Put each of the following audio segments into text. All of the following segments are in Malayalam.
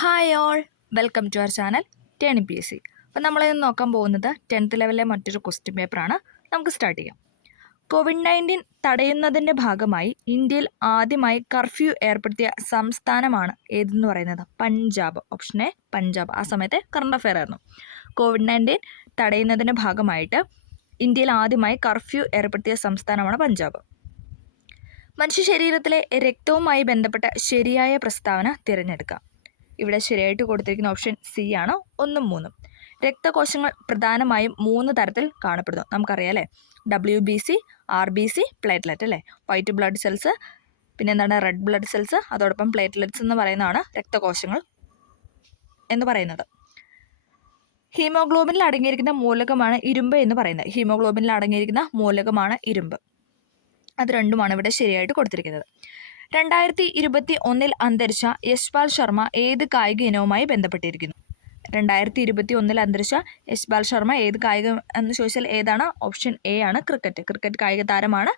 Hi all, welcome to our channel TNPSC. അപ്പോൾ നമ്മളിന്ന് നോക്കാൻ പോകുന്നത് 10th ലെവലിലെ മറ്റൊരു ക്വസ്റ്റ്യൻ പേപ്പറാണ്. നമുക്ക് സ്റ്റാർട്ട് ചെയ്യാം. COVID-19 തടയുന്നതിൻ്റെ ഭാഗമായി ഇന്ത്യയിൽ ആദ്യമായി കർഫ്യൂ ഏർപ്പെടുത്തിയ സംസ്ഥാനമാണ് ഏതെന്ന് പറയുന്നത്? പഞ്ചാബ്. Option A Punjab. ആ സമയത്തെ കറണ്ട് അഫെയർ ആയിരുന്നു. COVID-19 തടയുന്നതിൻ്റെ ഭാഗമായിട്ട് ഇന്ത്യയിൽ ആദ്യമായി കർഫ്യൂ ഏർപ്പെടുത്തിയ സംസ്ഥാനമാണ് പഞ്ചാബ്. മനുഷ്യ ശരീരത്തിലെ രക്തവുമായി ബന്ധപ്പെട്ട ശരിയായ പ്രസ്താവന തിരഞ്ഞെടുക്കുക. ഇവിടെ ശരിയായിട്ട് കൊടുത്തിരിക്കുന്ന ഓപ്ഷൻ സി ആണ് 1ഉം 3ഉം. രക്തകോശങ്ങൾ പ്രധാനമായും 3 തരത്തിൽ കാണപ്പെടുന്നു. നമുക്കറിയാം അല്ലേ, WBC, RBC, പ്ലേറ്റ്ലെറ്റ് അല്ലേ. വൈറ്റ് ബ്ലഡ് സെൽസ്, പിന്നെ എന്താണ് റെഡ് ബ്ലഡ് സെൽസ്, അതോടൊപ്പം പ്ലേറ്റ്ലെറ്റ്സ് എന്ന് പറയുന്നതാണ് രക്തകോശങ്ങൾ എന്ന് പറയുന്നത്. ഹീമോഗ്ലോബിനിൽ അടങ്ങിയിരിക്കുന്ന മൂലകമാണ് ഇരുമ്പ് എന്ന് പറയുന്നത്. ഹീമോഗ്ലോബിനിൽ അടങ്ങിയിരിക്കുന്ന മൂലകമാണ് ഇരുമ്പ്. അത് രണ്ടുമാണ് ഇവിടെ ശരിയായിട്ട് കൊടുത്തിരിക്കുന്നത്. 2021 അന്തരിച്ച യശ്പാൽ ശർമ്മ ഏത് കായിക ഇനവുമായി ബന്ധപ്പെട്ടിരിക്കുന്നു? 2021 അന്തരിച്ച യശ്പാൽ ശർമ്മ ഏത് കായികം എന്ന് ചോദിച്ചാൽ ഏതാണ്? ഓപ്ഷൻ എ ആണ് ക്രിക്കറ്റ്. ക്രിക്കറ്റ് കായിക താരമാണ്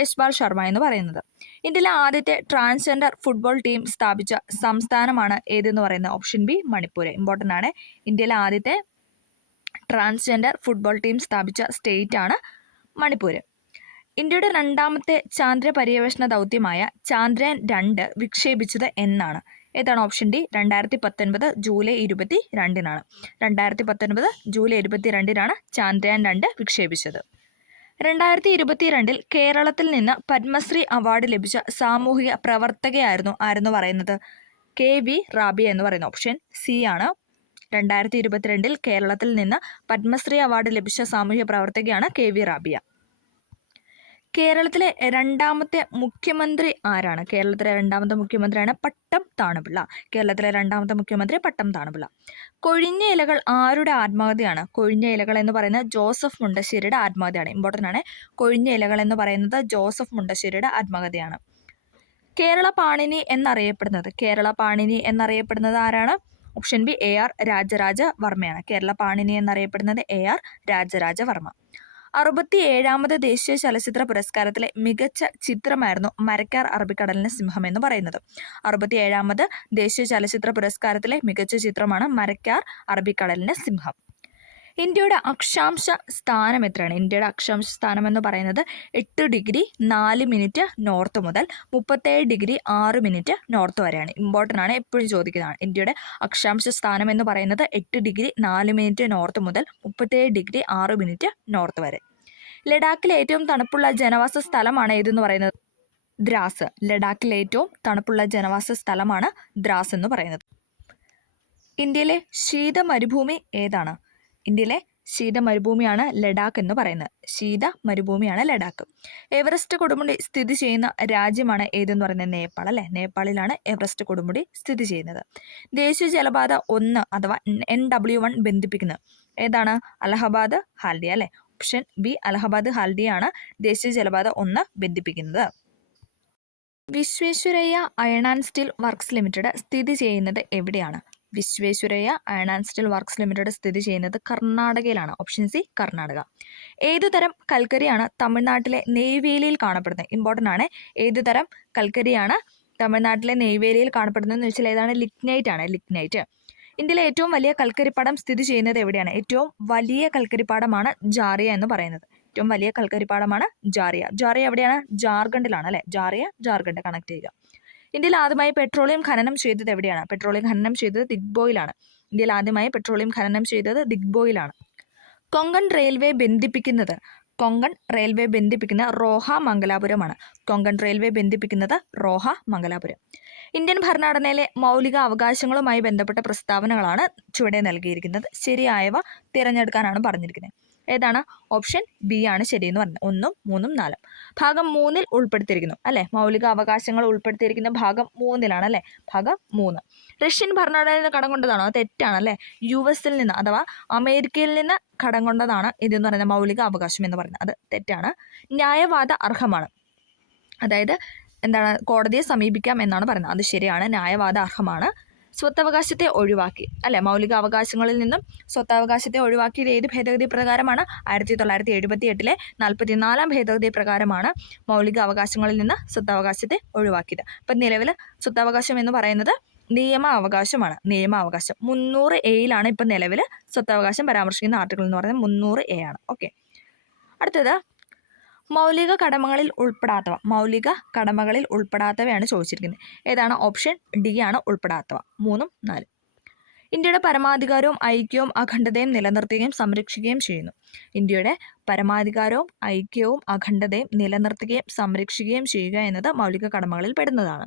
യശ്പാൽ ശർമ്മ എന്ന് പറയുന്നത്. ഇന്ത്യയിലെ ആദ്യത്തെ ട്രാൻസ്ജെൻഡർ ഫുട്ബോൾ ടീം സ്ഥാപിച്ച സംസ്ഥാനമാണ് ഏതെന്ന് പറയുന്നത്? Option B Manipur. ഇമ്പോർട്ടൻ്റ് ആണ്. ഇന്ത്യയിലെ ആദ്യത്തെ ട്രാൻസ്ജെൻഡർ ഫുട്ബോൾ ടീം സ്ഥാപിച്ച സ്റ്റേറ്റ് ആണ് മണിപ്പൂർ. ഇന്ത്യയുടെ രണ്ടാമത്തെ ചാന്ദ്ര പര്യവേഷണ ദൗത്യമായ ചാന്ദ്രയാൻ 2 വിക്ഷേപിച്ചത് എന്നാണ്? ഏതാണ്? ഓപ്ഷൻ ഡി 2019 ജൂലൈ 22-നാണ്. 2019 ജൂലൈ 22-നാണ് ചാന്ദ്രയാൻ 2 വിക്ഷേപിച്ചത്. 2022 കേരളത്തിൽ നിന്ന് പത്മശ്രീ അവാർഡ് ലഭിച്ച സാമൂഹിക പ്രവർത്തകയായിരുന്നു ആരെന്ന് പറയുന്നത്? KV റാബിയ എന്ന് പറയുന്നത്. ഓപ്ഷൻ സി ആണ്. 2022 കേരളത്തിൽ നിന്ന് പത്മശ്രീ അവാർഡ് ലഭിച്ച സാമൂഹിക പ്രവർത്തകയാണ് KV റാബിയ. കേരളത്തിലെ രണ്ടാമത്തെ മുഖ്യമന്ത്രി ആരാണ്? കേരളത്തിലെ രണ്ടാമത്തെ മുഖ്യമന്ത്രിയാണ് പട്ടം താണുപിള്ള. കേരളത്തിലെ രണ്ടാമത്തെ മുഖ്യമന്ത്രി പട്ടം താണുപിള്ള. കൊഴിഞ്ഞ ഇലകൾ ആരുടെ ആത്മകഥയാണ്? കൊഴിഞ്ഞ ഇലകൾ എന്ന് പറയുന്നത് ജോസഫ് മുണ്ടശ്ശേരിയുടെ ആത്മകഥയാണ്. ഇമ്പോർട്ടൻ്റ് ആണ്. കൊഴിഞ്ഞ ഇലകൾ എന്ന് പറയുന്നത് ജോസഫ് മുണ്ടശ്ശേരിയുടെ ആത്മകഥയാണ്. കേരള പാണിനി എന്നറിയപ്പെടുന്നത് ആരാണ്? ഓപ്ഷൻ ബി AR രാജരാജ വർമ്മയാണ്. കേരള പാണിനി എന്നറിയപ്പെടുന്നത് AR രാജരാജ വർമ്മ. 67ാമത് ദേശീയ ചലച്ചിത്ര പുരസ്കാരത്തിലെ മികച്ച ചിത്രമായിരുന്നു മരക്കാർ അറബിക്കടലിന് സിംഹം എന്ന് പറയുന്നത്. 67ാമത് ദേശീയ ചലച്ചിത്ര പുരസ്കാരത്തിലെ മികച്ച ചിത്രമാണ് മരക്കാർ അറബിക്കടലിന് സിംഹം. ഇന്ത്യയുടെ അക്ഷാംശ സ്ഥാനം എത്രയാണ്? ഇന്ത്യയുടെ അക്ഷാംശ സ്ഥാനം എന്ന് പറയുന്നത് 8 ഡിഗ്രി 4 മിനിറ്റ് നോർത്ത് മുതൽ 37 ഡിഗ്രി 6 മിനിറ്റ് നോർത്ത് വരെയാണ്. ഇമ്പോർട്ടൻ്റ് ആണ്, എപ്പോഴും ചോദിക്കുന്നതാണ്. ഇന്ത്യയുടെ അക്ഷാംശ സ്ഥാനം എന്ന് പറയുന്നത് 8 ഡിഗ്രി 4 മിനിറ്റ് നോർത്ത് മുതൽ 37 ഡിഗ്രി 6 മിനിറ്റ് നോർത്ത് വരെ. ലഡാക്കിലെ ഏറ്റവും തണുപ്പുള്ള ജനവാസ സ്ഥലമാണ് ഏതെന്ന് പറയുന്നത്? ദ്രാസ്. ലഡാക്കിലെ ഏറ്റവും തണുപ്പുള്ള ജനവാസ സ്ഥലമാണ് ദ്രാസ് എന്ന് പറയുന്നത്. ഇന്ത്യയിലെ ശീത മരുഭൂമി ഏതാണ്? ഇന്ത്യയിലെ ശീത മരുഭൂമിയാണ് ലഡാക്ക് എന്ന് പറയുന്നത്. ശീത മരുഭൂമിയാണ് ലഡാക്ക്. എവറസ്റ്റ് കൊടുമുടി സ്ഥിതി ചെയ്യുന്ന രാജ്യമാണ് ഏതെന്ന് പറയുന്നത്? നേപ്പാൾ അല്ലേ. നേപ്പാളിലാണ് എവറസ്റ്റ് കൊടുമുടി സ്ഥിതി ചെയ്യുന്നത്. ദേശീയ ജലപാത 1 അഥവാ NW1 ബന്ധിപ്പിക്കുന്നത് ഏതാണ്? അലഹബാദ് ഹാൽഡിയ അല്ലേ. ഓപ്ഷൻ ബി അലഹബാദ് ഹാൽഡിയാണ് ദേശീയ ജലപാത 1 ബന്ധിപ്പിക്കുന്നത്. Visvesvaraya iron and steel works limited സ്ഥിതി ചെയ്യുന്നത് എവിടെയാണ്? Visvesvaraya iron and steel works limited സ്ഥിതി ചെയ്യുന്നത് കർണാടകയിലാണ്. Option C Karnataka. ഏതുതരം കൽക്കരിയാണ് തമിഴ്നാട്ടിലെ നെയ്വേലിയിൽ കാണപ്പെടുന്നത്? ഇമ്പോർട്ടൻ്റ് ആണ്. ഏതുതരം കൽക്കരിയാണ് തമിഴ്നാട്ടിലെ നെയ്വേലിയിൽ കാണപ്പെടുന്നതെന്ന് വെച്ചാൽ ഏതാണ്? ലിഗ്നൈറ്റ് ആണ്. ലിഗ്നൈറ്റ്. ഇന്ത്യയിലെ ഏറ്റവും വലിയ കൽക്കരിപ്പാടം സ്ഥിതി ചെയ്യുന്നത് എവിടെയാണ്? ഏറ്റവും വലിയ കൽക്കരിപ്പാടമാണ് ജാറിയ എന്ന് പറയുന്നത്. ഏറ്റവും വലിയ കൽക്കരിപ്പാടമാണ് ജാറിയ. ജാറിയ എവിടെയാണ്? ജാർഖണ്ഡിലാണ് അല്ലേ. ജാറിയ ജാർഖണ്ഡ് കണക്ട് ചെയ്യുക. ഇന്ത്യയിൽ ആദ്യമായി പെട്രോളിയം ഖനനം ചെയ്തത് എവിടെയാണ്? പെട്രോളിയം ഖനനം ചെയ്തത് ദിഗ്ബോയിലാണ്. ഇന്ത്യയിൽ ആദ്യമായി പെട്രോളിയം ഖനനം ചെയ്തത് ദിഗ്ബോയിലാണ്. കൊങ്കൺ റെയിൽവേ ബന്ധിപ്പിക്കുന്ന റോഹ മംഗലാപുരമാണ്. കൊങ്കൺ റെയിൽവേ ബന്ധിപ്പിക്കുന്നത് റോഹ മംഗലാപുരം. ഇന്ത്യൻ ഭരണഘടനയിലെ മൗലിക അവകാശങ്ങളുമായി ബന്ധപ്പെട്ട പ്രസ്താവനകളാണ് ചുവടെ നൽകിയിരിക്കുന്നത്. ശരിയായവ തിരഞ്ഞെടുക്കാനാണ് പറഞ്ഞിരിക്കുന്നത്. ഏതാണ്? ഓപ്ഷൻ ബി ആണ് ശരിയെന്ന് പറഞ്ഞത്. 1ഉം 3ഉം 4ഉം. ഭാഗം 3-ൽ ഉൾപ്പെടുത്തിയിരിക്കുന്നു അല്ലേ. മൗലിക അവകാശങ്ങൾ ഉൾപ്പെടുത്തിയിരിക്കുന്ന ഭാഗം 3-ലാണ് അല്ലേ. ഭാഗം 3. റഷ്യൻ ഭരണഘടനയിൽ നിന്ന് കടം കൊണ്ടതാണോ? തെറ്റാണ് അല്ലേ. US-ൽ നിന്ന് അഥവാ അമേരിക്കയിൽ നിന്ന് കടം കൊണ്ടതാണ് ഇതെന്ന് പറയുന്നത് മൗലിക അവകാശം എന്ന് പറയുന്നത്. അത് തെറ്റാണ്. ന്യായവാദ അർഹമാണ്, അതായത് എന്താണ്, കോടതിയെ സമീപിക്കാം എന്നാണ് പറയുന്നത്. അത് ശരിയാണ്. ന്യായവാദ അർഹമാണ്. സ്വത്തവകാശത്തെ ഒഴിവാക്കി അല്ലെ. മൗലിക അവകാശങ്ങളിൽ നിന്നും സ്വത്തവകാശത്തെ ഒഴിവാക്കിയത് ഏത് ഭേദഗതി പ്രകാരമാണ്? 1978-ലെ 44-ാം ഭേദഗതി പ്രകാരമാണ് മൗലിക അവകാശങ്ങളിൽ നിന്ന് സ്വത്തവകാശത്തെ ഒഴിവാക്കിയത്. അപ്പം നിലവിൽ സ്വത്തവകാശം എന്ന് പറയുന്നത് നിയമാവകാശം 300A ഇപ്പം നിലവിൽ സ്വത്തവകാശം പരാമർശിക്കുന്ന ആർട്ടിക്കിൾ എന്ന് പറയുന്നത് 300A ആണ്. ഓക്കെ, അടുത്തത് മൗലിക കടമകളിൽ ഉൾപ്പെടാത്തവയാണ് ചോദിച്ചിരിക്കുന്നത്. ഏതാണ്? ഓപ്ഷൻ ഡി ആണ് ഉൾപ്പെടാത്തവ. 3ഉം 4ഉം. ഇന്ത്യയുടെ പരമാധികാരവും ഐക്യവും അഖണ്ഡതയും നിലനിർത്തുകയും സംരക്ഷിക്കുകയും ചെയ്യുന്നു. ഇന്ത്യയുടെ പരമാധികാരവും ഐക്യവും അഖണ്ഡതയും നിലനിർത്തുകയും സംരക്ഷിക്കുകയും ചെയ്യുക എന്നത് മൗലിക കടമകളിൽ പെടുന്നതാണ്.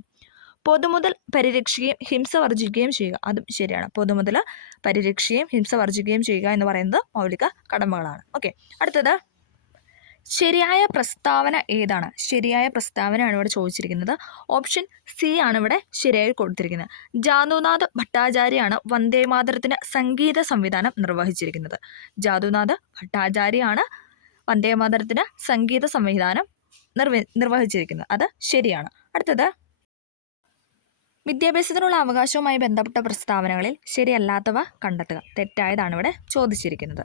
പൊതുമുതൽ പരിരക്ഷിക്കുകയും ഹിംസ വർജിക്കുകയും ചെയ്യുക, അതും ശരിയാണ്. പൊതുമുതൽ പരിരക്ഷിക്കുകയും ഹിംസ വർജിക്കുകയും ചെയ്യുക എന്ന് പറയുന്നത് മൗലിക കടമകളാണ്. ഓക്കെ, അടുത്തത് ശരിയായ പ്രസ്താവന ഏതാണ്? ശരിയായ പ്രസ്താവനയാണ് ഇവിടെ ചോദിച്ചിരിക്കുന്നത്. ഓപ്ഷൻ സി ആണ് ഇവിടെ ശരിയായി കൊടുത്തിരിക്കുന്നത്. ജാദുനാഥ് ഭട്ടാചാര്യയാണ് വന്ദേമാതരത്തിന് സംഗീത സംവിധാനം നിർവഹിച്ചിരിക്കുന്നത്. ജാദുനാഥ് ഭട്ടാചാര്യയാണ് വന്ദേമാതരത്തിന് സംഗീത സംവിധാനം നിർവഹിച്ചിരിക്കുന്നത്. അത് ശരിയാണ്. അടുത്തത് വിദ്യാഭ്യാസത്തിനുള്ള അവകാശവുമായി ബന്ധപ്പെട്ട പ്രസ്താവനകളിൽ ശരിയല്ലാത്തവ കണ്ടെത്തുക. തെറ്റായതാണ് ഇവിടെ ചോദിച്ചിരിക്കുന്നത്.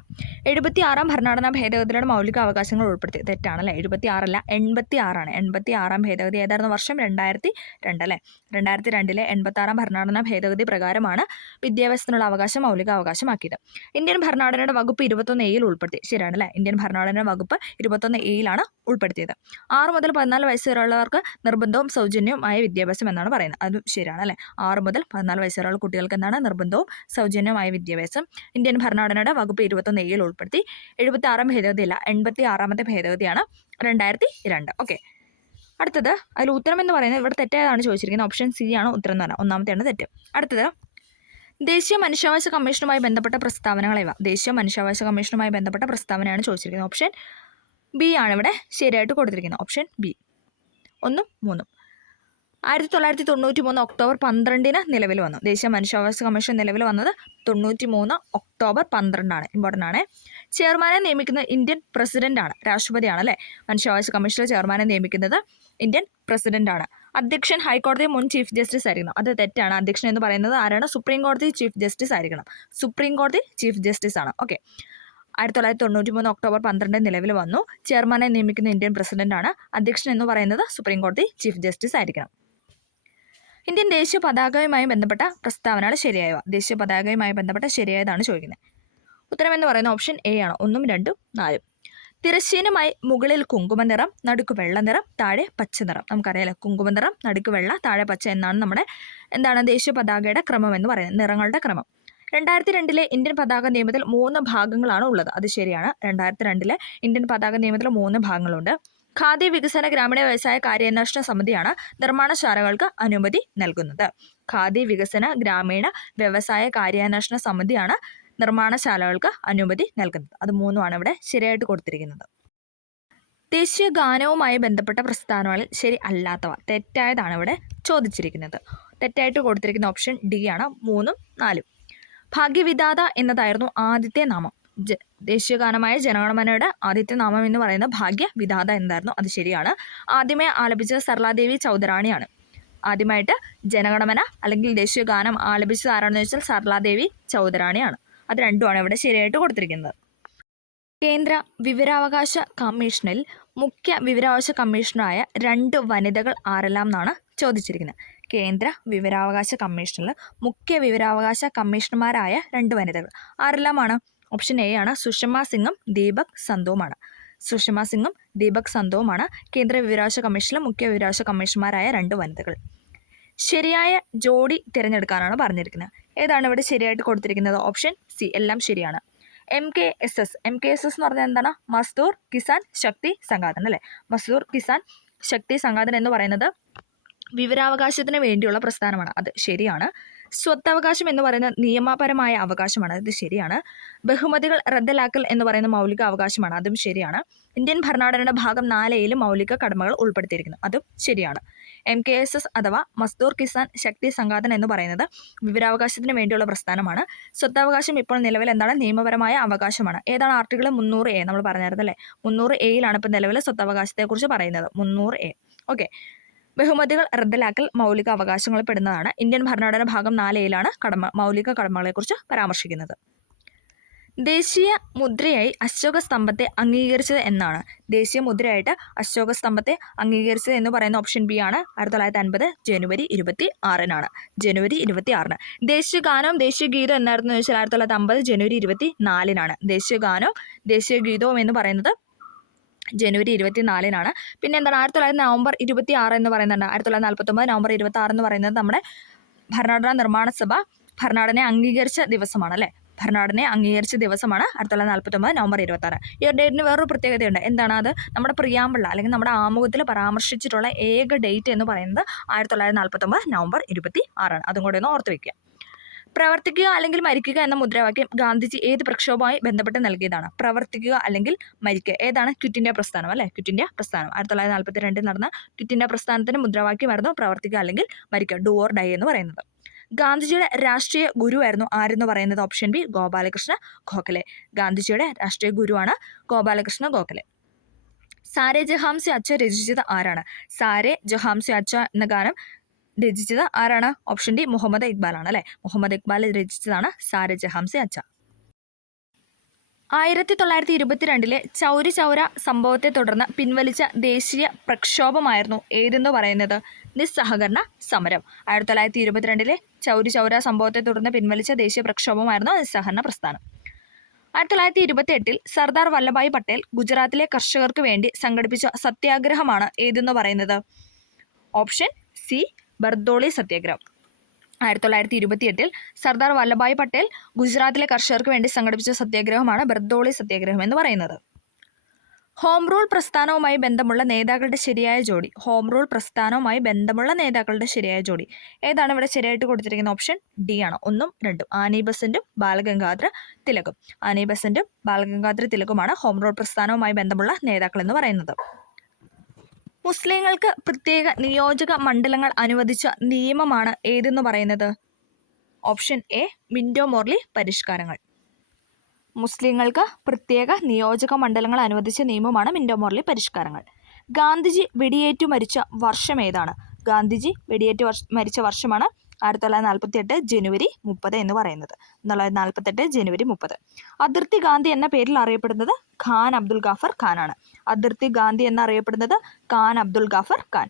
76ാം ഭരണഘടനാ ഭേദഗതിയുടെ മൗലിക അവകാശങ്ങൾ ഉൾപ്പെടുത്തി. തെറ്റാണല്ലേ, 76 86ആണ്. 86ാം ഭേദഗതി ഏതായിരുന്നു വർഷം? 2002 അല്ലേ. 2002 86ാം ഭരണഘടനാ ഭേദഗതി പ്രകാരമാണ് വിദ്യാഭ്യാസത്തിനുള്ള അവകാശം മൗലിക അവകാശമാക്കിയത്. ഇന്ത്യൻ ഭരണഘടനയുടെ വകുപ്പ് 21A ഉൾപ്പെടുത്തി. ശരിയാണല്ലേ, ഇന്ത്യൻ ഭരണഘടനയുടെ വകുപ്പ് 21A ഉൾപ്പെടുത്തിയത്. 6 മുതൽ 14 വയസ്സ് വരെയുള്ളവർക്ക് നിർബന്ധവും സൗജന്യവുമായ വിദ്യാഭ്യാസം എന്നാണ് പറയുന്നത്. അത് ശരിയാണ് അല്ലേ. 6 മുതൽ 14 വയസ്സ് വരെയുള്ള കുട്ടികൾക്ക് എന്താണ്? നിർബന്ധവും സൗജന്യവുമായ വിദ്യാഭ്യാസം ഇന്ത്യൻ ഭരണഘടനയുടെ വകുപ്പ് 21A ഉൾപ്പെടുത്തി. 76ാം ഭേദഗതിയല്ല, 86ാമത്തെ ഭേദഗതിയാണ് 2002. ഓക്കെ, അടുത്തത് അതിൽ ഉത്തരം എന്ന് പറയുന്നത് ഇവിടെ തെറ്റായതാണ് ചോദിച്ചിരിക്കുന്നത്. ഓപ്ഷൻ സി ആണ് ഉത്തരം എന്ന് പറഞ്ഞാൽ ഒന്നാമത്തെയാണ് തെറ്റ്. അടുത്തത് ദേശീയ മനുഷ്യാവകാശ കമ്മീഷനുമായി ബന്ധപ്പെട്ട പ്രസ്താവനകൾ ഇവ. ദേശീയ മനുഷ്യാവകാശ കമ്മീഷനുമായി ബന്ധപ്പെട്ട പ്രസ്താവനയാണ് ചോദിച്ചിരിക്കുന്നത്. ഓപ്ഷൻ ബി ആണ് ഇവിടെ ശരിയായിട്ട് കൊടുത്തിരിക്കുന്നത്. ഓപ്ഷൻ ബി 1ഉം 3ഉം. 1993 ഒക്ടോബർ 12 നിലവിൽ വന്നു. ദേശീയ മനുഷ്യാവകാശ കമ്മീഷൻ നിലവിൽ വന്നത് 93 ഒക്ടോബർ 12 ഇമ്പോർട്ടൻ്റ് ആണ്. ചെയർമാനെ നിയമിക്കുന്നത് ഇന്ത്യൻ പ്രസിഡന്റാണ്, രാഷ്ട്രപതിയാണ് അല്ലേ. മനുഷ്യാവകാശ കമ്മീഷനിലെ ചെയർമാനെ നിയമിക്കുന്നത് ഇന്ത്യൻ പ്രസിഡന്റാണ്. അധ്യക്ഷൻ ഹൈക്കോടതി മുൻ ചീഫ് ജസ്റ്റിസ് ആയിരിക്കണം. അത് തെറ്റാണ്. അധ്യക്ഷൻ എന്ന് പറയുന്നത് ആരാണ്? സുപ്രീം കോടതി ചീഫ് ജസ്റ്റിസ് ആയിരിക്കണം. സുപ്രീം കോടതി ചീഫ് ജസ്റ്റിസ് ആണ്. ഓക്കെ, 1993 ഒക്ടോബർ 12 നിലവിൽ വന്നു. ചെയർമാനെ നിയമിക്കുന്ന ഇന്ത്യൻ പ്രസിഡന്റാണ്. അധ്യക്ഷൻ എന്ന് പറയുന്നത് സുപ്രീം കോടതി ചീഫ് ജസ്റ്റിസ് ആയിരിക്കണം. ഇന്ത്യൻ ദേശീയ പതാകയുമായി ബന്ധപ്പെട്ട പ്രസ്താവനകൾ ശരിയായവ. ദേശീയ പതാകയുമായി ബന്ധപ്പെട്ട ശരിയായതാണ് ചോദിക്കുന്നത്. ഉത്തരം എന്ന് പറയുന്നത് ഓപ്ഷൻ എ ആണ്. 1ഉം 2ഉം 4ഉം. തിരശ്ചീനമായി മുകളിൽ കുങ്കുമനിറം, നടുക്ക് വെള്ള നിറം, താഴെ പച്ച നിറം. നമുക്കറിയാലോ, കുങ്കുമനിറം, നടുക്ക് വെള്ള, താഴെ പച്ച എന്നാണ് നമ്മുടെ ദേശീയ പതാകയുടെ ക്രമം എന്ന് പറയുന്നത്, നിറങ്ങളുടെ ക്രമം. 2002 ഇന്ത്യൻ പതാക നിയമത്തിൽ 3 ഭാഗങ്ങളാണ് ഉള്ളത്. അത് ശരിയാണ്. 2002 ഇന്ത്യൻ പതാക നിയമത്തിൽ 3 ഭാഗങ്ങളുണ്ട്. ഖാദി വികസന ഗ്രാമീണ വ്യവസായ കാര്യാന്വേഷണ സമിതിയാണ് നിർമ്മാണശാലകൾക്ക് അനുമതി നൽകുന്നത്. ഖാദി വികസന ഗ്രാമീണ വ്യവസായ കാര്യാന്വേഷണ സമിതിയാണ് നിർമ്മാണശാലകൾക്ക് അനുമതി നൽകുന്നത്. അത് 3ഉമാണ് ഇവിടെ ശരിയായിട്ട് കൊടുത്തിരിക്കുന്നത്. ദേശീയ ഗാനവുമായി ബന്ധപ്പെട്ട പ്രസ്താവനകളിൽ ശരി അല്ലാത്തവ. തെറ്റായതാണ് ഇവിടെ ചോദിച്ചിരിക്കുന്നത്. തെറ്റായിട്ട് കൊടുത്തിരിക്കുന്ന ഓപ്ഷൻ ഡി ആണ്. 3ഉം 4ഉം. ഭാഗ്യവിധാത എന്നതായിരുന്നു ആദ്യത്തെ നാമം. ദേശീയഗാനമായ ജനഗണമനയുടെ ആദ്യത്തെ നാമം എന്ന് പറയുന്നത് ഭാഗ്യവിധാത എന്നായിരുന്നു. അത് ശരിയാണ്. ആദ്യമേ ആലപിച്ചത് സർലാദേവി ചൗധരാണിയാണ്. ആദ്യമായിട്ട് ജനഗണമന അല്ലെങ്കിൽ ദേശീയഗാനം ആലപിച്ചത് ആരാണെന്ന് വെച്ചാൽ സർലാദേവി ചൗധരാണിയാണ്. അത് രണ്ടുമാണ് ഇവിടെ ശരിയായിട്ട് കൊടുത്തിരിക്കുന്നത്. കേന്ദ്ര വിവരാവകാശ കമ്മീഷനിൽ മുഖ്യ വിവരാവകാശ കമ്മീഷണറായ 2 വനിതകൾ ആരെല്ലാം എന്നാണ് ചോദിച്ചിരിക്കുന്നത്. കേന്ദ്ര വിവരാവകാശ കമ്മീഷനിൽ മുഖ്യ വിവരാവകാശ കമ്മീഷണർമാരായ 2 വനിതകൾ ആരെല്ലാമാണ്? ഓപ്ഷൻ എ ആണ്. സുഷമ സിംഗും ദീപക് സന്ധുവുമാണ്. സുഷമ സിംഗും ദീപക് സന്ധുവുമാണ് കേന്ദ്ര വിവരാവകാശ കമ്മീഷനിലെ മുഖ്യ വിവരാവകാശ കമ്മീഷണർമാരായ 2 വനിതകൾ. ശരിയായ ജോഡി തിരഞ്ഞെടുക്കാനാണ് പറഞ്ഞിരിക്കുന്നത്. ഏതാണ് ഇവിടെ ശരിയായിട്ട് കൊടുത്തിരിക്കുന്നത്? ഓപ്ഷൻ സി, എല്ലാം ശരിയാണ്. MKSS എന്ന് പറഞ്ഞാൽ എന്താണ്? മസ്ദൂർ കിസാൻ ശക്തി സംഘാതൻ അല്ലേ. മസ്ദൂർ കിസാൻ ശക്തി സംഘാതൻ എന്ന് പറയുന്നത് വിവരാവകാശത്തിന് വേണ്ടിയുള്ള പ്രസ്ഥാനമാണ്. അത് ശരിയാണ്. സ്വത്തവകാശം എന്ന് പറയുന്നത് നിയമപരമായ അവകാശമാണ്. ഇത് ശരിയാണ്. ബഹുമതികൾ റദ്ദലാക്കൽ എന്ന് പറയുന്ന മൗലിക അവകാശമാണ്. അതും ശരിയാണ്. ഇന്ത്യൻ ഭരണഘടനയുടെ ഭാഗം 4A മൗലിക കടമകൾ ഉൾപ്പെടുത്തിയിരിക്കുന്നു. അതും ശരിയാണ്. MKSS അഥവാ മസ്ദൂർ കിസാൻ ശക്തി സംഘാതൻ എന്ന് പറയുന്നത് വിവരാവകാശത്തിന് വേണ്ടിയുള്ള പ്രസ്ഥാനമാണ്. സ്വത്തവകാശം ഇപ്പോൾ നിലവിൽ എന്താണ്? നിയമപരമായ അവകാശമാണ്. ഏതാണ്? ആർട്ടിക്കിൾ 300A നമ്മൾ പറഞ്ഞായിരുന്നല്ലേ. 300A ഇപ്പോൾ നിലവിലെ സ്വത്തവകാശത്തെക്കുറിച്ച് പറയുന്നത്. 300A. ഓക്കെ. ബഹുമതികൾ റദ്ദലാക്കൽ മൗലിക അവകാശങ്ങളിൽ പെടുന്നതാണ്. ഇന്ത്യൻ ഭരണഘടന ഭാഗം 4A മൗലിക കടമകളെക്കുറിച്ച് പരാമർശിക്കുന്നത്. ദേശീയ മുദ്രയായി അശോക സ്തംഭത്തെ അംഗീകരിച്ചത് എന്നാണ്? ദേശീയ മുദ്രയായിട്ട് അശോക സ്തംഭത്തെ അംഗീകരിച്ചത് എന്ന് പറയുന്ന ഓപ്ഷൻ ബി ആണ്. 1950 ജനുവരി 26-നാണ്. ജനുവരി 26-ന്. ദേശീയ ഗാനവും ദേശീയ ഗീതവും എന്നായിരുന്നു ചോദിച്ചാൽ 1950 ജനുവരി 24-നാണ്. ദേശീയ ഗാനവും ദേശീയ ഗീതവും എന്ന് പറയുന്നത് ജനുവരി 24-നാണ്. പിന്നെ എന്താണ് 1900 നവംബർ 26 എന്ന് പറയുന്നുണ്ട്. 1949 നവംബർ 26 എന്ന് പറയുന്നത് നമ്മുടെ ഭരണഘടനാ നിർമ്മാണ സഭ ഭരണഘടനയെ അംഗീകരിച്ച ദിവസമാണ് അല്ലേ? ഭരണഘടനയെ അംഗീകരിച്ച ദിവസമാണ് 1949 നവംബർ 26. ഈ ഒരു ഡേറ്റിന് വേറൊരു പ്രത്യേകതയുണ്ട്. എന്താണ് അത്? നമ്മുടെ പ്രിയാമ്പിൾ അല്ലെങ്കിൽ നമ്മുടെ ആമുഖത്തിൽ പരാമർശിച്ചിട്ടുള്ള ഏക ഡേറ്റ് എന്ന് പറയുന്നത് 1949 നവംബർ 26-ആണ്. അതും കൂടെ ഒന്ന് ഓർത്ത് വയ്ക്കുക. പ്രവർത്തിക്കുക അല്ലെങ്കിൽ മരിക്കുക എന്ന മുദ്രാവാക്യം ഗാന്ധിജി ഏത് പ്രക്ഷോഭവുമായി ബന്ധപ്പെട്ട് നൽകിയതാണ്? പ്രവർത്തിക്കുക അല്ലെങ്കിൽ മരിക്കുക. ഏതാണ്? ക്വിറ്റ് ഇന്ത്യ പ്രസ്ഥാനം അല്ലേ? ക്വിറ്റ് ഇന്ത്യ പ്രസ്ഥാനം 1942 നടന്ന ക്വിറ്റ് ഇന്ത്യ പ്രസ്ഥാനത്തിന്റെ മുദ്രാവാക്യമായിരുന്നു പ്രവർത്തിക്കുക അല്ലെങ്കിൽ മരിക്കുക, ഡു ഓർ ഡൈ എന്ന് പറയുന്നത്. ഗാന്ധിജിയുടെ രാഷ്ട്രീയ ഗുരുവായിരുന്നു ആരെന്ന് പറയുന്നത്? Option B Gopalakrishna Gokhale. ഗാന്ധിജിയുടെ രാഷ്ട്രീയ ഗുരുവാണ് ഗോപാലകൃഷ്ണ ഗോഖലെ. സാരേ ജഹാം സെ അച്ഛ രചിച്ചത് ആരാണ്? സാരേ ജഹാം സെ അച്ഛ എന്ന ഗാനം രചിച്ചത് ആരാണ്? ഓപ്ഷൻ ഡി മുഹമ്മദ് ഇക്ബാൽ ആണ് അല്ലെ? മുഹമ്മദ് ഇക്ബാൽ രചിച്ചതാണ് സാരേ ജഹാം സെ അച്ഛ. 1922 ചൗരി ചൗര സംഭവത്തെ തുടർന്ന് പിൻവലിച്ച ദേശീയ പ്രക്ഷോഭമായിരുന്നു ഏതെന്ന് പറയുന്നത്? നിസ്സഹകരണ സമരം. 1922 ചൗരി ചൗര സംഭവത്തെ തുടർന്ന് പിൻവലിച്ച ദേശീയ പ്രക്ഷോഭമായിരുന്നു നിസ്സഹകരണ പ്രസ്ഥാനം. 1928 സർദാർ വല്ലഭായ് പട്ടേൽ ഗുജറാത്തിലെ കർഷകർക്ക് വേണ്ടി സംഘടിപ്പിച്ച സത്യാഗ്രഹമാണ് ഏതെന്ന് പറയുന്നത്? ഓപ്ഷൻ സി ബർദോളി സത്യാഗ്രഹം. 1928 സർദാർ വല്ലഭായ് പട്ടേൽ ഗുജറാത്തിലെ കർഷകർക്ക് വേണ്ടി സംഘടിപ്പിച്ച സത്യാഗ്രഹമാണ് ബർദോളി സത്യാഗ്രഹം എന്ന് പറയുന്നത്. ഹോം റൂൾ പ്രസ്ഥാനവുമായി ബന്ധമുള്ള നേതാക്കളുടെ ശരിയായ ജോഡി. ഹോം റൂൾ പ്രസ്ഥാനവുമായി ബന്ധമുള്ള നേതാക്കളുടെ ശരിയായ ജോഡി ഏതാണ് ഇവിടെ ശരിയായിട്ട് കൊടുത്തിരിക്കുന്ന? ഓപ്ഷൻ ഡി ആണ്. 1ഉം 2ഉം. ആനി ബസന്റും ബാലഗംഗാധര തിലകും. ആനി ബസന്റും ബാലഗംഗാധര തിലകുമാണ് ഹോം റൂൾ പ്രസ്ഥാനവുമായി ബന്ധമുള്ള നേതാക്കൾ എന്ന് പറയുന്നത്. മുസ്ലിങ്ങൾക്ക് പ്രത്യേക നിയോജക മണ്ഡലങ്ങൾ അനുവദിച്ച നിയമമാണ് ഏതെന്ന് പറയുന്നത്? ഓപ്ഷൻ എ മിന്റോ മോർലി പരിഷ്കാരങ്ങൾ. മുസ്ലിങ്ങൾക്ക് പ്രത്യേക നിയോജക മണ്ഡലങ്ങൾ അനുവദിച്ച നിയമമാണ് മിന്റോ മോർലി പരിഷ്കാരങ്ങൾ. ഗാന്ധിജി വെടിയേറ്റു മരിച്ച വർഷം ഏതാണ്? ഗാന്ധിജി വെടിയേറ്റു മരിച്ച വർഷമാണ് 1948 ജനുവരി 30 എന്ന് പറയുന്നത്. 1948 ജനുവരി 30. അതിർത്തി ഗാന്ധി എന്ന പേരിൽ അറിയപ്പെടുന്നത് ഖാൻ അബ്ദുൽ ഗാഫർ ഖാനാണ്. അതിർത്തി ഗാന്ധി എന്നറിയപ്പെടുന്നത് ഖാൻ അബ്ദുൽ ഗാഫർ ഖാൻ.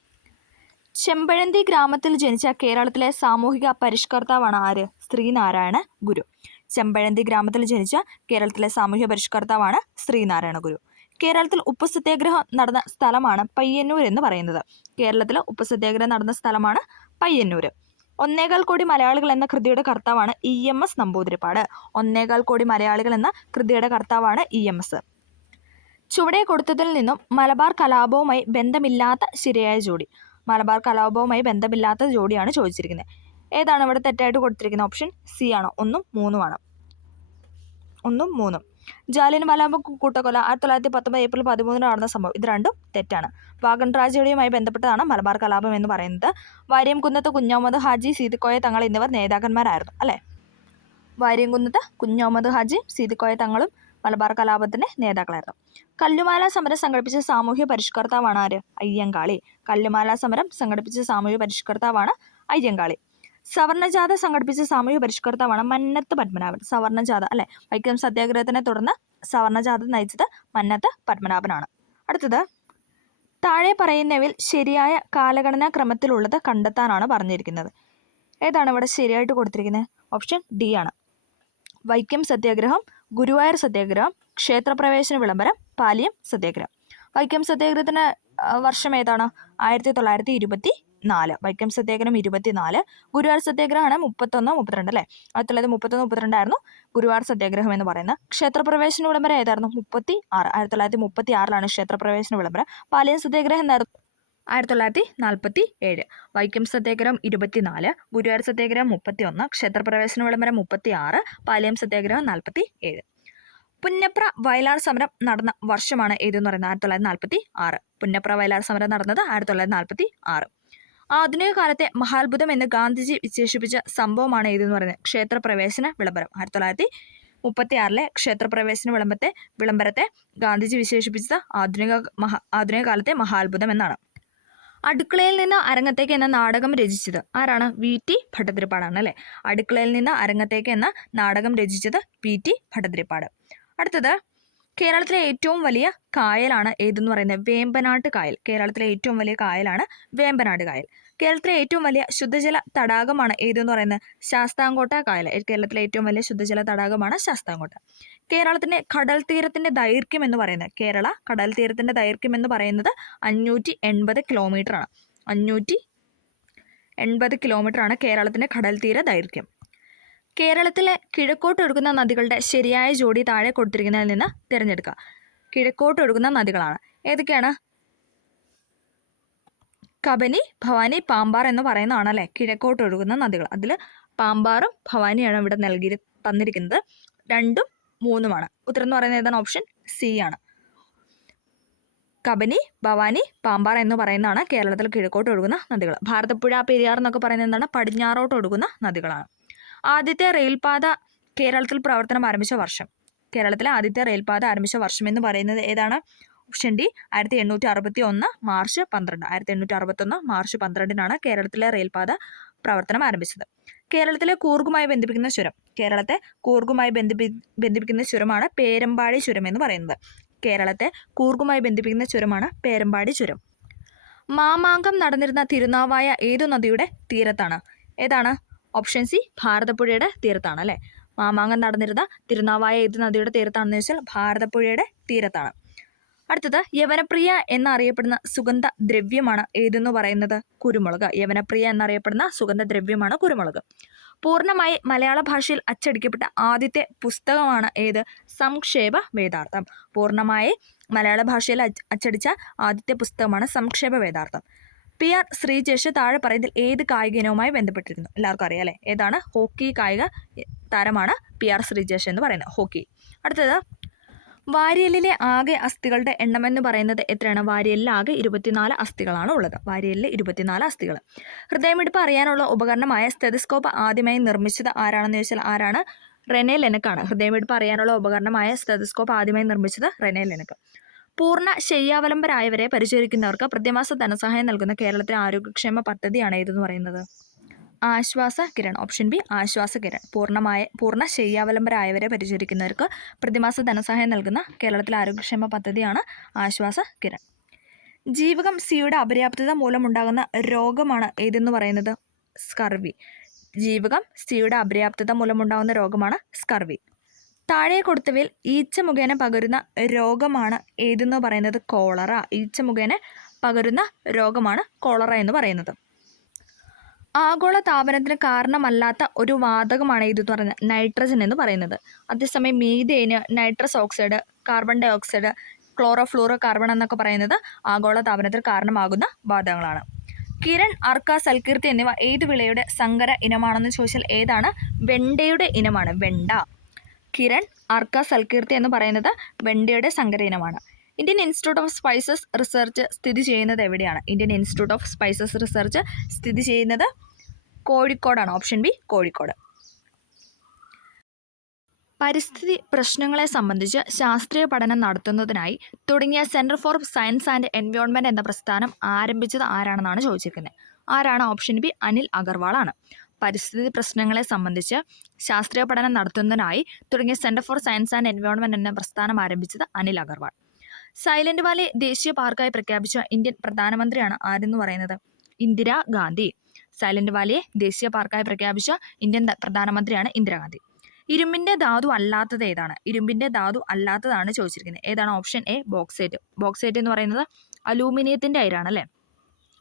ചെമ്പഴന്തി ഗ്രാമത്തിൽ ജനിച്ച കേരളത്തിലെ സാമൂഹിക പരിഷ്കർത്താവാണ് ആര്? ശ്രീനാരായണ ഗുരു. ചെമ്പഴന്തി ഗ്രാമത്തിൽ ജനിച്ച കേരളത്തിലെ സാമൂഹ്യ പരിഷ്കർത്താവാണ് ശ്രീനാരായണ ഗുരു. കേരളത്തിൽ ഉപ്പു സത്യാഗ്രഹം നടന്ന സ്ഥലമാണ് പയ്യന്നൂർ എന്ന് പറയുന്നത്. കേരളത്തിൽ ഉപ്പു സത്യാഗ്രഹം നടന്ന സ്ഥലമാണ് പയ്യന്നൂർ. 1.25 കോടി മലയാളികൾ എന്ന കൃതിയുടെ കർത്താവാണ് EMS നമ്പൂതിരിപ്പാട്. 1.25 കോടി മലയാളികൾ എന്ന കൃതിയുടെ കർത്താവാണ് EMS. ചുവടെ കൊടുത്തതിൽ നിന്നും മലബാർ കലാപവുമായി ബന്ധമില്ലാത്ത ശരിയായ ജോഡി. മലബാർ കലാപവുമായി ബന്ധമില്ലാത്ത ജോഡിയാണ് ചോദിച്ചിരിക്കുന്നത്. ഏതാണ് ഇവിടെ തെറ്റായിട്ട് കൊടുത്തിരിക്കുന്നത്? ഓപ്ഷൻ സി ആണ്. 1ഉം 3ഉമാണ്. 1ഉം 3ഉം. ജാലിയൻ വാലാബാഗ് കൂട്ടക്കൊല 1919 ഏപ്രിൽ 13 നടന്ന സംഭവം. ഇത് രണ്ടും തെറ്റാണ്. വാഗൺ ട്രാജഡിയുമായി ബന്ധപ്പെട്ടതാണ് മലബാർ കലാപം എന്ന് പറയുന്നത്. വാര്യംകുന്നത്ത് കുഞ്ഞഹമ്മദ് ഹാജി, സീതിക്കോയ തങ്ങൾ എന്നിവർ നേതാക്കന്മാരായിരുന്നു അല്ലേ? വാര്യംകുന്നത്ത് കുഞ്ഞഹമ്മദ് ഹാജി, സീതിക്കോയ തങ്ങളും മലബാർ കലാപത്തിന്റെ നേതാക്കളായിരുന്നു. കല്ലുമാല സമരം സംഘടിപ്പിച്ച സാമൂഹ്യ പരിഷ്കർത്താവാണ് ആര്? അയ്യങ്കാളി. കല്ലുമാല സമരം സംഘടിപ്പിച്ച സാമൂഹ്യ പരിഷ്കർത്താവാണ് അയ്യങ്കാളി. സവർണജാഥ സംഘടിപ്പിച്ച സാമൂഹ്യ പരിഷ്കർത്താവാണ് മന്നത്ത് പത്മനാഭൻ. സവർണജാഥ അല്ലെ? വൈക്കം സത്യാഗ്രഹത്തിനെ തുടർന്ന് സവർണജാഥ നയിച്ചത് മന്നത്ത് പത്മനാഭനാണ്. അടുത്തത്, താഴെ പറയുന്നവയിൽ ശരിയായ കാലഗണനാ ക്രമത്തിലുള്ളത് കണ്ടെത്താനാണ് പറഞ്ഞിരിക്കുന്നത്. ഏതാണ് ഇവിടെ ശരിയായിട്ട് കൊടുത്തിരിക്കുന്നത്? ഓപ്ഷൻ ഡി ആണ്. വൈക്കം സത്യാഗ്രഹം, ഗുരുവായൂർ സത്യാഗ്രഹം, ക്ഷേത്രപ്രവേശന വിളംബരം, പാലിയം സത്യാഗ്രഹം. വൈക്കം സത്യാഗ്രഹത്തിന് വർഷം ഏതാണ്? 1924. വൈക്കം സത്യാഗ്രഹം 24. ഗുരുവായൂർ സത്യാഗ്രഹമാണ് 31, 32 അല്ലേ? 1931, 32 ആയിരുന്നു ഗുരുവായൂർ സത്യാഗ്രഹം എന്ന് പറയുന്നത്. ക്ഷേത്രപ്രവേശന വിളംബരം ഏതായിരുന്നു? 36. 1936 ക്ഷേത്രപ്രവേശന വിളംബരം. പാലിയം സത്യാഗ്രഹം എന്തായിരുന്നു? 1947. വൈക്കം സത്യാഗ്രഹം 24, ഗുരുവായൂർ സത്യാഗ്രഹം 31, ക്ഷേത്രപ്രവേശന വിളംബരം 36, പാലിയം സത്യാഗ്രഹം 47. പുന്നപ്ര വയലാർ സമരം നടന്ന വർഷമാണ് ഏതെന്ന് പറയുന്നത്? 1946. പുന്നപ്ര വയലാർ സമരം നടന്നത് 1946. ആധുനിക കാലത്തെ മഹാത്ഭുതം എന്ന് ഗാന്ധിജി വിശേഷിപ്പിച്ച സംഭവമാണ് ഏതെന്ന് പറയുന്നത്? ക്ഷേത്രപ്രവേശന വിളംബരം. 1936 ക്ഷേത്രപ്രവേശന വിളംബരത്തെ ഗാന്ധിജി വിശേഷിപ്പിച്ചത് ആധുനിക കാലത്തെ മഹാത്ഭുതം എന്നാണ്. അടുക്കളയിൽ നിന്ന് അരങ്ങത്തേക്ക് എന്ന നാടകം രചിച്ചത് ആരാണ്? VT ഭട്ടതിരിപ്പാടാണ് അല്ലേ. അടുക്കളയിൽ നിന്ന് അരങ്ങത്തേക്ക് എന്ന നാടകം രചിച്ചത് VT ഭട്ടതിരിപ്പാട്. അടുത്തത്, കേരളത്തിലെ ഏറ്റവും വലിയ കായലാണ് ഏതെന്ന് പറയുന്നത്? വേമ്പനാട്ട് കായൽ. കേരളത്തിലെ ഏറ്റവും വലിയ കായലാണ് വേമ്പനാട് കായൽ. കേരളത്തിലെ ഏറ്റവും വലിയ ശുദ്ധജല തടാകമാണ് ഏതെന്ന് പറയുന്നത്? ശാസ്താംകോട്ട കായൽ. കേരളത്തിലെ ഏറ്റവും വലിയ ശുദ്ധജല തടാകമാണ് ശാസ്താംകോട്ട. കേരളത്തിന്റെ കടൽ തീരത്തിന്റെ ദൈർഘ്യം എന്ന് പറയുന്നത്, കേരള കടൽ തീരത്തിന്റെ ദൈർഘ്യം എന്ന് പറയുന്നത് 580 കിലോമീറ്റർ ആണ്. 580 കിലോമീറ്റർ ആണ് കേരളത്തിന്റെ കടൽ തീര ദൈർഘ്യം. കേരളത്തിലെ കിഴക്കോട്ടൊഴുകുന്ന നദികളുടെ ശരിയായ ജോഡി താഴെ കൊടുത്തിരിക്കുന്നതിൽ നിന്ന് തിരഞ്ഞെടുക്കുക. കിഴക്കോട്ടൊഴുകുന്ന നദികളാണ് ഏതൊക്കെയാണ്? കബനി, ഭവാനി, പാമ്പാർ എന്ന് പറയുന്നതാണ് അല്ലേ കിഴക്കോട്ടൊഴുകുന്ന നദികൾ. അതിൽ പാമ്പാറും ഭവാനിയാണ് ഇവിടെ തന്നിരിക്കുന്നത്. 2ഉം 3ഉമാണ്. ഉത്തരം എന്ന് പറയുന്നത് ഏതാണ്? ഓപ്ഷൻ സി ആണ്. കബനി, ഭവാനി, പാമ്പാർ എന്ന് പറയുന്നതാണ് കേരളത്തിൽ കിഴക്കോട്ട് ഒഴുകുന്ന നദികൾ. ഭാരതപ്പുഴ, പെരിയാർ എന്നൊക്കെ പറയുന്നത് എന്താണ്? പടിഞ്ഞാറോട്ട് ഒഴുകുന്ന നദികളാണ്. ആദ്യത്തെ റെയിൽപാത കേരളത്തിൽ പ്രവർത്തനം ആരംഭിച്ച വർഷം. കേരളത്തിലെ ആദ്യത്തെ റെയിൽപാത ആരംഭിച്ച വർഷം എന്ന് പറയുന്നത് ഏതാണ്? Option D 1861 March 12. 1861 മാർച്ച് 12 കേരളത്തിലെ റെയിൽപാത പ്രവർത്തനം ആരംഭിച്ചത്. കേരളത്തിലെ കൂർഗുമായി ബന്ധിപ്പിക്കുന്ന ചുരം. കേരളത്തെ കൂർഗുമായി ബന്ധിപ്പിക്കുന്ന ചുരമാണ് പേരമ്പാടി ചുരം എന്ന് പറയുന്നത്. കേരളത്തെ കൂർഗുമായി ബന്ധിപ്പിക്കുന്ന ചുരമാണ് പേരമ്പാടി ചുരം. മാമാങ്കം നടന്നിരുന്ന തിരുനാവായ ഏതു നദിയുടെ തീരത്താണ്? ഏതാണ്? ഓപ്ഷൻ സി ഭാരതപ്പുഴയുടെ തീരത്താണ് അല്ലേ. മാമാങ്കം നടന്നിരുന്ന തിരുനാവായ ഏത് നദിയുടെ തീരത്താണെന്ന് ചോദിച്ചാൽ ഭാരതപ്പുഴയുടെ തീരത്താണ്. അടുത്തത്, യവനപ്രിയ എന്നറിയപ്പെടുന്ന സുഗന്ധ ദ്രവ്യമാണ് ഏതെന്ന് പറയുന്നത്? കുരുമുളക്. യവനപ്രിയ എന്നറിയപ്പെടുന്ന സുഗന്ധ ദ്രവ്യമാണ് കുരുമുളക്. പൂർണ്ണമായി മലയാള ഭാഷയിൽ അച്ചടിക്കപ്പെട്ട ആദ്യത്തെ പുസ്തകമാണ് ഏത്? സംക്ഷേപ വേദാർത്ഥം. പൂർണ്ണമായി മലയാള ഭാഷയിൽ അച്ചടിച്ച ആദ്യത്തെ പുസ്തകമാണ് സംക്ഷേപ വേദാർത്ഥം. PR ശ്രീജേഷ് താഴെ പറയുന്നതിൽ ഏത് കായിക ഇനവുമായി ബന്ധപ്പെട്ടിരിക്കുന്നു? എല്ലാവർക്കും അറിയാം അല്ലേ. ഏതാണ്? ഹോക്കി കായിക താരമാണ് PR ശ്രീജേഷ് എന്ന് പറയുന്നത്. ഹോക്കി. അടുത്തത്, വാരിയലിലെ ആകെ അസ്ഥികളുടെ എണ്ണമെന്ന് പറയുന്നത് എത്രയാണ്? വാരിയലിൽ ആകെ 24 അസ്ഥികളാണ് ഉള്ളത്. വാരിയലിൽ 24 അസ്ഥികൾ. ഹൃദയമിടിപ്പ് അറിയാനുള്ള ഉപകരണമായ സ്റ്റെതസ്കോപ്പ് ആദ്യമായി നിർമ്മിച്ചത് ആരാണെന്ന് ചോദിച്ചാൽ ആരാണ്? റെനെ ലെനക്കാണ്. ഹൃദയമിടിപ്പ് അറിയാനുള്ള ഉപകരണമായ സ്റ്റെതസ്കോപ്പ് ആദ്യമായി നിർമ്മിച്ചത് റെനെ ലെനക്ക്. പൂർണ്ണ ശയ്യാവലംബരായവരെ പരിചരിക്കുന്നവർക്ക് പ്രതിമാസ ധനസഹായം നൽകുന്ന കേരളത്തിലെ ആരോഗ്യക്ഷേമ പദ്ധതിയാണ് ഏതെന്ന് പറയുന്നത്? ആശ്വാസ കിരൺ. ഓപ്ഷൻ ബി ആശ്വാസ കിരൺ. പൂർണ്ണ ശയ്യാവലംബരായവരെ പരിചരിക്കുന്നവർക്ക് പ്രതിമാസ ധനസഹായം നൽകുന്ന കേരളത്തിലെ ആരോഗ്യക്ഷേമ പദ്ധതിയാണ് ആശ്വാസ കിരൺ. ജീവകം സിയുടെ അപര്യാപ്തത മൂലമുണ്ടാകുന്ന രോഗമാണ് ഏതെന്ന് പറയുന്നത്? സ്കർവി. ജീവകം സിയുടെ അപര്യാപ്തത മൂലമുണ്ടാകുന്ന രോഗമാണ് സ്കർവി. താഴെ കൊടുത്തവയിൽ ഈച്ച മുഖേന പകരുന്ന രോഗമാണ് ഏതെന്ന് പറയുന്നത്? കോളറ. ഈച്ച മുഖേന പകരുന്ന രോഗമാണ് കോളറ എന്ന് പറയുന്നത്. ആഗോള താപനത്തിന് കാരണമല്ലാത്ത ഒരു വാതകമാണ് ഇതെന്ന് പറയുന്നത്? നൈട്രജൻ എന്ന് പറയുന്നത്. അതേസമയം methane, nitrous oxide, carbon dioxide, chlorofluorocarbon എന്നൊക്കെ പറയുന്നത് ആഗോള താപനത്തിന് കാരണമാകുന്ന വാതകങ്ങളാണ്. കിരൺ, അർക്ക, സൽകീർത്തി എന്നിവ ഏത് വിളയുടെ സങ്കര ഇനമാണെന്ന് ചോദിച്ചാൽ ഏതാണ്? വെണ്ടയുടെ ഇനമാണ്. വെണ്ട. കിരൺ, അർക്ക, സൽകീർത്തി എന്ന് പറയുന്നത് വെണ്ടയുടെ സങ്കര ഇനമാണ്. Indian institute of spices research സ്ഥിതി ചെയ്യുന്നത് എവിടെയാണ്? Indian institute of spices research സ്ഥിതി ചെയ്യുന്നത് കോഴിക്കോടാണ്. Option B Kozhikode. പരിസ്ഥിതി പ്രശ്നങ്ങളെ സംബന്ധിച്ച് ശാസ്ത്രീയ പഠനം നടത്തുന്നതിനായി തുടങ്ങിയ centre for science and environment എന്ന പ്രസ്ഥാനം ആരംഭിച്ചത് ആരാണെന്നാണ് ചോദിച്ചിരിക്കുന്നത്. ആരാണ്? ഓപ്ഷൻ ബി അനിൽ അഗർവാൾ ആണ്. പരിസ്ഥിതി പ്രശ്നങ്ങളെ സംബന്ധിച്ച് ശാസ്ത്രീയ പഠനം നടത്തുന്നതിനായി തുടങ്ങിയ centre for science and environment എന്ന പ്രസ്ഥാനം ആരംഭിച്ചത് അനിൽ അഗർവാൾ. സൈലന്റ് വാലി ദേശീയ പാർക്കായി പ്രഖ്യാപിച്ച ഇന്ത്യൻ പ്രധാനമന്ത്രിയാണ് ആരെന്ന് പറയുന്നത്? ഇന്ദിരാഗാന്ധി. സൈലന്റ് വാലിയെ ദേശീയ പാർക്കായി പ്രഖ്യാപിച്ച ഇന്ത്യൻ പ്രധാനമന്ത്രിയാണ് ഇന്ദിരാഗാന്ധി. ഇരുമ്പിന്റെ ധാതു അല്ലാത്തത് ഏതാണ്? ഇരുമ്പിന്റെ ധാതു അല്ലാത്തതാണ് ചോദിച്ചിരിക്കുന്നത്. ഏതാണ്? Option A bauxite. ബോക്സൈറ്റ് എന്ന് പറയുന്നത് അലൂമിനിയത്തിന്റെ അയിരാണ് അല്ലേ.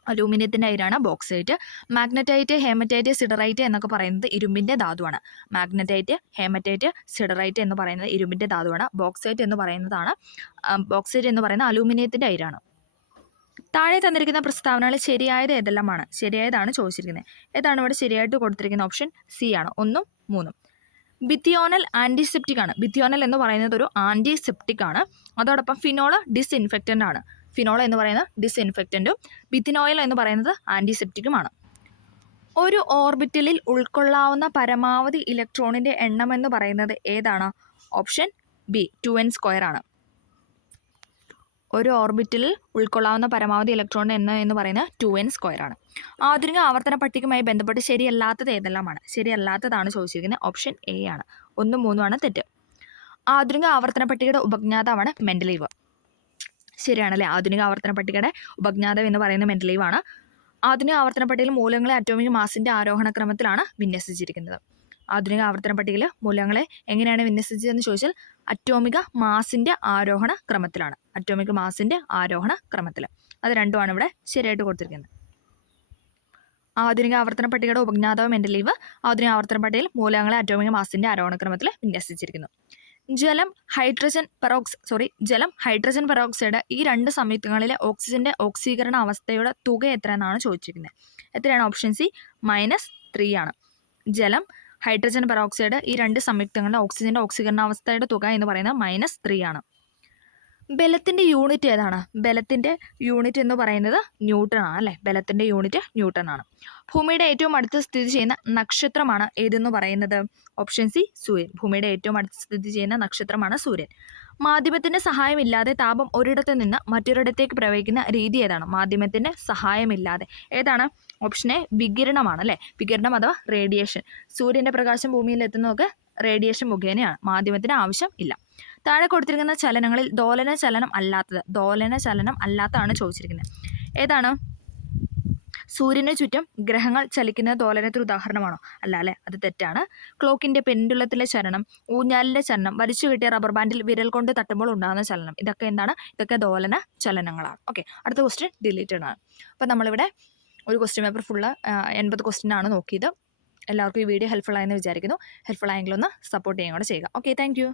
അലൂമിനിയത്തിൻ്റെ അയിരാണ് ബോക്സൈറ്റ്. മാഗ്നറ്റൈറ്റ്, ഹേമറ്റൈറ്റ്, സിഡറൈറ്റ് എന്നൊക്കെ പറയുന്നത് ഇരുമ്പിൻ്റെ ധാതുവാണ്. മാഗ്നറ്റൈറ്റ്, ഹേമറ്റൈറ്റ്, സിഡറൈറ്റ് എന്ന് പറയുന്നത് ഇരുമ്പിൻ്റെ ധാതുവാണ്. ബോക്സൈറ്റ് എന്ന് പറയുന്ന അലൂമിനിയത്തിൻ്റെ അയിരാണ്. താഴെ തന്നിരിക്കുന്ന പ്രസ്താവനകളിൽ ശരിയായത് ഏതെല്ലാമാണ്? ശരിയായതാണ് ചോദിച്ചിരിക്കുന്നത്. ഏതാണ് ഇവിടെ ശരിയായിട്ട് കൊടുത്തിരിക്കുന്ന? ഓപ്ഷൻ സി ആണ്. 1ഉം 3ഉം. ബിത്തിയോണൽ ആൻറ്റിസെപ്റ്റിക് ആണ്. ബിത്തിയോണൽ എന്ന് പറയുന്നത് ഒരു ആൻറ്റിസെപ്റ്റിക് ആണ്. അതോടൊപ്പം ഫിനോൾ ഡിസ്ഇൻഫെക്റ്റൻ്റ് ആണ്. ഫിനോൾ എന്ന് പറയുന്നത് ഡിസ്ഇൻഫെക്റ്റൻറ്റും ബിത്തിനോയിൽ എന്ന് പറയുന്നത് ആൻറ്റിസെപ്റ്റിക്കുമാണ്. ഒരു ഓർബിറ്റലിൽ ഉൾക്കൊള്ളാവുന്ന പരമാവധി ഇലക്ട്രോണിൻ്റെ എണ്ണം എന്ന് പറയുന്നത് ഏതാണ്? ഓപ്ഷൻ ബി 2n² ആണ്. ഒരു ഓർബിറ്റിൽ ഉൾക്കൊള്ളാവുന്ന പരമാവധി ഇലക്ട്രോൺ എന്ന് പറയുന്നത് 2n² ആണ്. ആധുനിക ആവർത്തന പട്ടികയുമായി ബന്ധപ്പെട്ട് ശരിയല്ലാത്തത് ഏതെല്ലാമാണ്? ശരിയല്ലാത്തതാണ് ചോദിച്ചിരിക്കുന്നത്. ഓപ്ഷൻ എ ആണ്. 1, 3 ആണ് തെറ്റ്. ആധുനിക ആവർത്തന പട്ടികയുടെ ഉപജ്ഞാതാവാണ് മെൻഡലീവ്. ശരിയാണല്ലേ. ആധുനിക ആവർത്തന പട്ടികയുടെ ഉപജ്ഞാതാവ് എന്ന് പറയുന്നത് മെൻഡലീവ് ആണ്. ആധുനിക ആവർത്തന പട്ടികയിൽ മൂലകങ്ങളെ അറ്റോമിക് മാസിന്റെ ആരോഹണ ക്രമത്തിലാണ് വിന്യസിച്ചിരിക്കുന്നത്. ആധുനിക ആവർത്തന പട്ടികയിൽ മൂലകങ്ങളെ എങ്ങനെയാണ് വിന്യസിച്ചതെന്ന് ചോദിച്ചാൽ അറ്റോമിക മാസിന്റെ ആരോഹണ ക്രമത്തിലാണ്. അറ്റോമിക് മാസിന്റെ ആരോഹണ ക്രമത്തിൽ. അത് രണ്ടുമാണ് ഇവിടെ ശരിയായിട്ട് കൊടുത്തിരിക്കുന്നത്. ആധുനിക ആവർത്തന പട്ടികയുടെ ഉപജ്ഞാതാവ് മെൻഡലീവ്. ആധുനിക ആവർത്തന പട്ടികയിൽ മൂലകങ്ങളെ അറ്റോമിക മാസിന്റെ ആരോഹണ ക്രമത്തിൽ വിന്യസിച്ചിരിക്കുന്നു. ജലം ഹൈഡ്രജൻ പെറോക്സൈഡ് ഈ രണ്ട് സംയുക്തങ്ങളിലെ ഓക്സിജന്റെ ഓക്സീകരണ അവസ്ഥയുടെ തുക എത്ര എന്നാണ് ചോദിച്ചിരിക്കുന്നത്. എത്രയാണ്? ഓപ്ഷൻ സി -3 ആണ്. ജലം, ഹൈഡ്രജൻ പെറോക്സൈഡ് ഈ രണ്ട് സംയുക്തങ്ങളുടെ ഓക്സിജന്റെ ഓക്സീകരണാവസ്ഥയുടെ തുക എന്ന് പറയുന്നത് -3 ആണ്. ബലത്തിന്റെ യൂണിറ്റ് ഏതാണ്? ബലത്തിന്റെ യൂണിറ്റ് എന്ന് പറയുന്നത് ന്യൂട്ടൺ ആണ് അല്ലേ. ബലത്തിന്റെ യൂണിറ്റ് ന്യൂട്ടൺ ആണ്. ഭൂമിയുടെ ഏറ്റവും അടുത്ത് സ്ഥിതി ചെയ്യുന്ന നക്ഷത്രമാണ് ഏതെന്ന് പറയുന്നത്? ഓപ്ഷൻ സി സൂര്യൻ. ഭൂമിയുടെ ഏറ്റവും അടുത്ത് സ്ഥിതി ചെയ്യുന്ന നക്ഷത്രമാണ് സൂര്യൻ. മാധ്യമത്തിന്റെ സഹായമില്ലാതെ താപം ഒരിടത്ത് നിന്ന് മറ്റൊരിടത്തേക്ക് പ്രവഹിക്കുന്ന രീതി ഏതാണ്? മാധ്യമത്തിന്റെ സഹായമില്ലാതെ ഏതാണ്? ഓപ്ഷൻ എ വികിരണമാണ് അല്ലേ. വികിരണം അഥവാ റേഡിയേഷൻ. സൂര്യന്റെ പ്രകാശം ഭൂമിയിൽ എത്തുന്നതൊക്കെ റേഡിയേഷൻ മുഖേനയാണ്. മാധ്യമത്തിന് ആവശ്യം ഇല്ല. താഴെ കൊടുത്തിരിക്കുന്ന ചലനങ്ങളിൽ ദോലന ചലനം അല്ലാത്തതാണ് ചോദിച്ചിരിക്കുന്നത്. ഏതാണ്? സൂര്യന് ചുറ്റും ഗ്രഹങ്ങൾ ചലിക്കുന്ന ദോലനത്തിന് ഉദാഹരണമാണോ? അല്ല അല്ലേ, അത് തെറ്റാണ്. ക്ലോക്കിന്റെ പെൻഡുലത്തിലെ ചലനം, ഊഞ്ഞാലിന്റെ ചലനം, വലിച്ചു കിട്ടിയ റബ്ബർ ബാൻഡിൽ വിരൽ കൊണ്ട് തട്ടുമ്പോൾ ഉണ്ടാകുന്ന ചലനം, ഇതൊക്കെ എന്താണ്? ഇതൊക്കെ ദോലന ചലനങ്ങളാണ്. ഓക്കെ, അടുത്ത ക്വസ്റ്റ്യൻ ഡിലീറ്റഡ് ആണ്. അപ്പം നമ്മളിവിടെ ഒരു ക്വസ്റ്റ്യൻ പേപ്പർ ഫുള്ള് 80 ക്വസ്റ്റ്യൻ ആണ് നോക്കിയത്. എല്ലാവർക്കും ഈ വീഡിയോ ഹെൽപ്ഫുൾ ആയെന്ന് വിചാരിക്കുന്നു. ഹെൽപ്ഫുൾ ആയെങ്കിൽ ഒന്ന് സപ്പോർട്ട് ചെയ്യുകയും കൂടെ ചെയ്യുക. Okay, thank you.